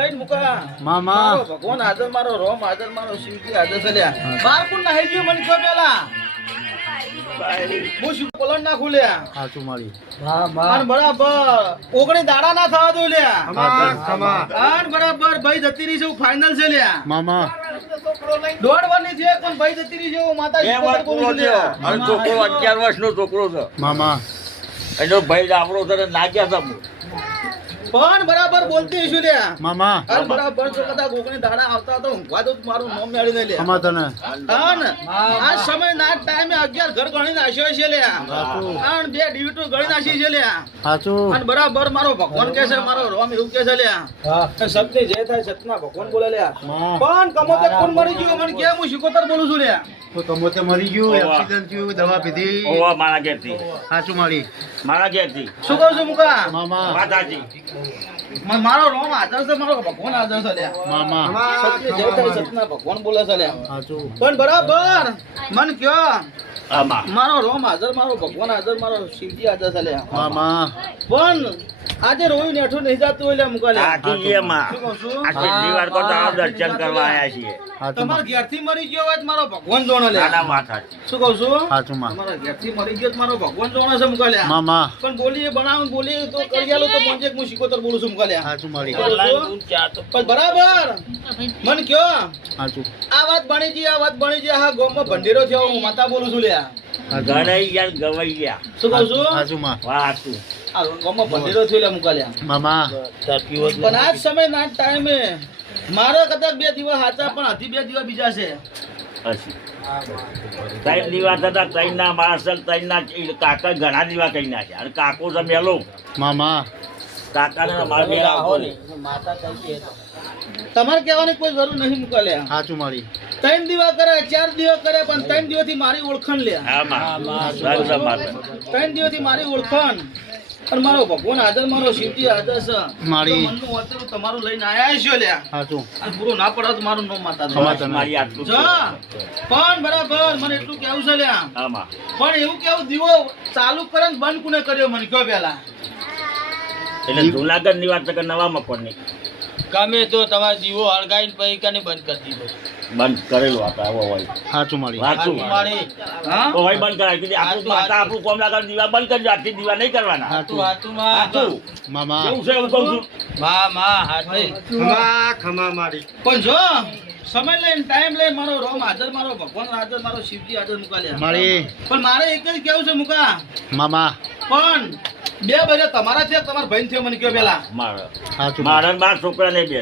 લઈને મુકા મામા મારો ભગવાન હાજર મારો રોમ હાજર મારો શિવજી હાજર ચલ્યા બાર કોણ નાહી ગયો મને કહો પેલા હું શું પલન ના ખુલ્યા સાચું મારી અને બરાબર 19 દાડા ના થવા દો લ્યા અને બરાબર ભાઈ જતી રહી છે ફાઇનલ છે લ્યા મામા દોઢ વર્ષની છે પણ ભાઈ જતી રહી છે હું માતા શિકોતર બોલું છું લ્યા. અને છોકરો 11 વર્ષનો છોકરો છે મામા એનો ભાઈ આપણો તને નાખ્યા હતા પણ બરાબર બોલતી હશું લ્યા મામા અને બરાબર જો કદાચ 19 દાડા આવતા તો ઊંઘવા દો તો મારું નામ મેળવીને લ્યા અમા તને અને આ સમય ના ટાઈમે 11 ઘર ગણી નાખ્યો છે લ્યા અને 2 ડિવિટો ગણી નાખી છે લ્યા સાચું અને બરાબર મારો ભગવાન કે છે મારો રોમ એવું કે છે લ્યા સત્ય જે થાય સતના ભગવાન બોલે લ્યા પણ કમોતે કોણ મરી ગયો મને કે હું શિકોતર બોલું છું લ્યા કમોતે મરી ગયું એક્સિડન્ટ થયું દવા પીધી ઓવા મારા ઘેરથી સાચું મારી મારા ઘેરથી શું કહું છું મુકા મામા વાત સાચી મારો રોમ હાજર છે મારો ભગવાન હાજર છે લ્યા મામા સત્ય જે થાય સતના ભગવાન બોલે છે લ્યા સાચું પણ બરાબર મન કયો આમાં મારો રોમ હાજર મારો ભગવાન હાજર મારો શિવજી હાજર છે લ્યા મામા પણ આજે રોયું નેઠું નહીં જાતું હોય લ્યા મુકા લ્યા આખી એમાં શું કહું છું આ કેટલી વાર તો તારા દર્શન કરવા આવ્યા છીએ સાચું તમારા ઘેરથી મરી ગયો હોય તો મારો ભગવાન જોણો લે નાના વાત સાચી શું કહું છું સાચું માં તમારા ઘેરથી મરી ગયો તો મારો ભગવાન જોણો છે મુકાલ્યા મામા પણ બોલીએ બનાવ બોલીએ તો કરી આલો તો પંજે હું શિકોતર બોલું છું મુકાલ્યા સાચું મારી પણ બરાબર મન કયો સાચું આ વાત બણી જી હા ગોમમાં ભંડેરો થયો હું માતા બોલું છું લ્યા ગણાઈ ગયા ને ગવાઈ ગયા શું કહું છું સાચું માં વાતું આ ગોમમાં ભંડેરો થયો લ્યા મુકાલ્યા મામા પણ આજ સમય ના ટાઈમે મારે કદાચ 2 દિવસ સાચા પણ હજી 2 દિવસ બીજા છે હસી ત્રણ દીવા થતા ત્રણ ના માણસ ત્રણ ના કાકા ઘણા દીવા કહી નાખ્યા અને કાકો છે મેલો મામા કાકાને મારે મેળ આવતો નહીં તમારે કહેવાની કોઈ જરૂર નહીં મુકાલ્યા સાચું મારી 3 દિવસ કરે 4 દિવસ કરે પણ 3 દિવસથી મારી ઓળખાણ લે આમાં 3 દિવસથી મારી ઓળખાણ અને મારો ભગવાન હાજર મારો શિવજી હાજર છે મારી. તો મનનું વાતરું તમારું લઈને આયા છો લ્યા સાચું અને પૂરું ના પડે તો મારું નામ માતા અમા દો. તને મારી આટલું જો પણ બરાબર મને એટલું કેવું છે લ્યા આમાં પણ એવું કેવું દીવો ચાલુ કરે ને બંધ કોને કર્યો મને કયો પેલા એટલે જુનાગઢ ની વાત છે કે નવા મકોર ની ગમે તો તમારે જીવો હળગાઈને પછી કને બંધ કરી દીધો બંધ કરેલું આપણે આવો હોય સાચું મારી વાંચું મારી હા તો હોય બંધ કરાય કીધી આપણું માતા આપણું કોમ ના કરે દીવા બંધ કરી દો આટલી દીવા નહીં કરવાના સાચું હાથુમાં સાચું મામા એવું છે એવું કહું છું માં હાથે પણ જો સમય લઈને ટાઈમ લઈને મારો રોમ હાજર મારો ભગવાન હાજર મારો શિવજી હાજર મુકાલ્યા મારી પણ મારે એક જ કેવું છે મુકા મામા પણ 2 બજે તમારા છે તમારા ભાઈ છે મને કયો પેલા મારા સાચું મારા 12 છોકરા ને બે